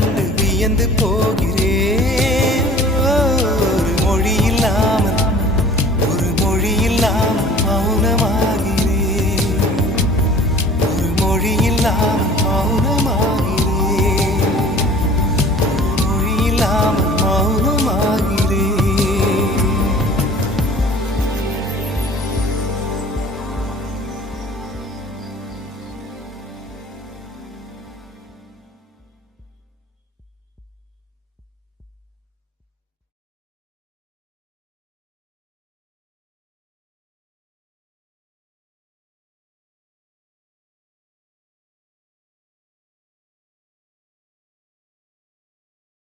கண்டு வியந்து போகிறேன். ஒரு மொழி இல்லாமல் மௌனமாகிறேன். ஒரு மொழி இல்லாமல் மௌனமாகிறேன். ஒரு மொழி இல்லாமல்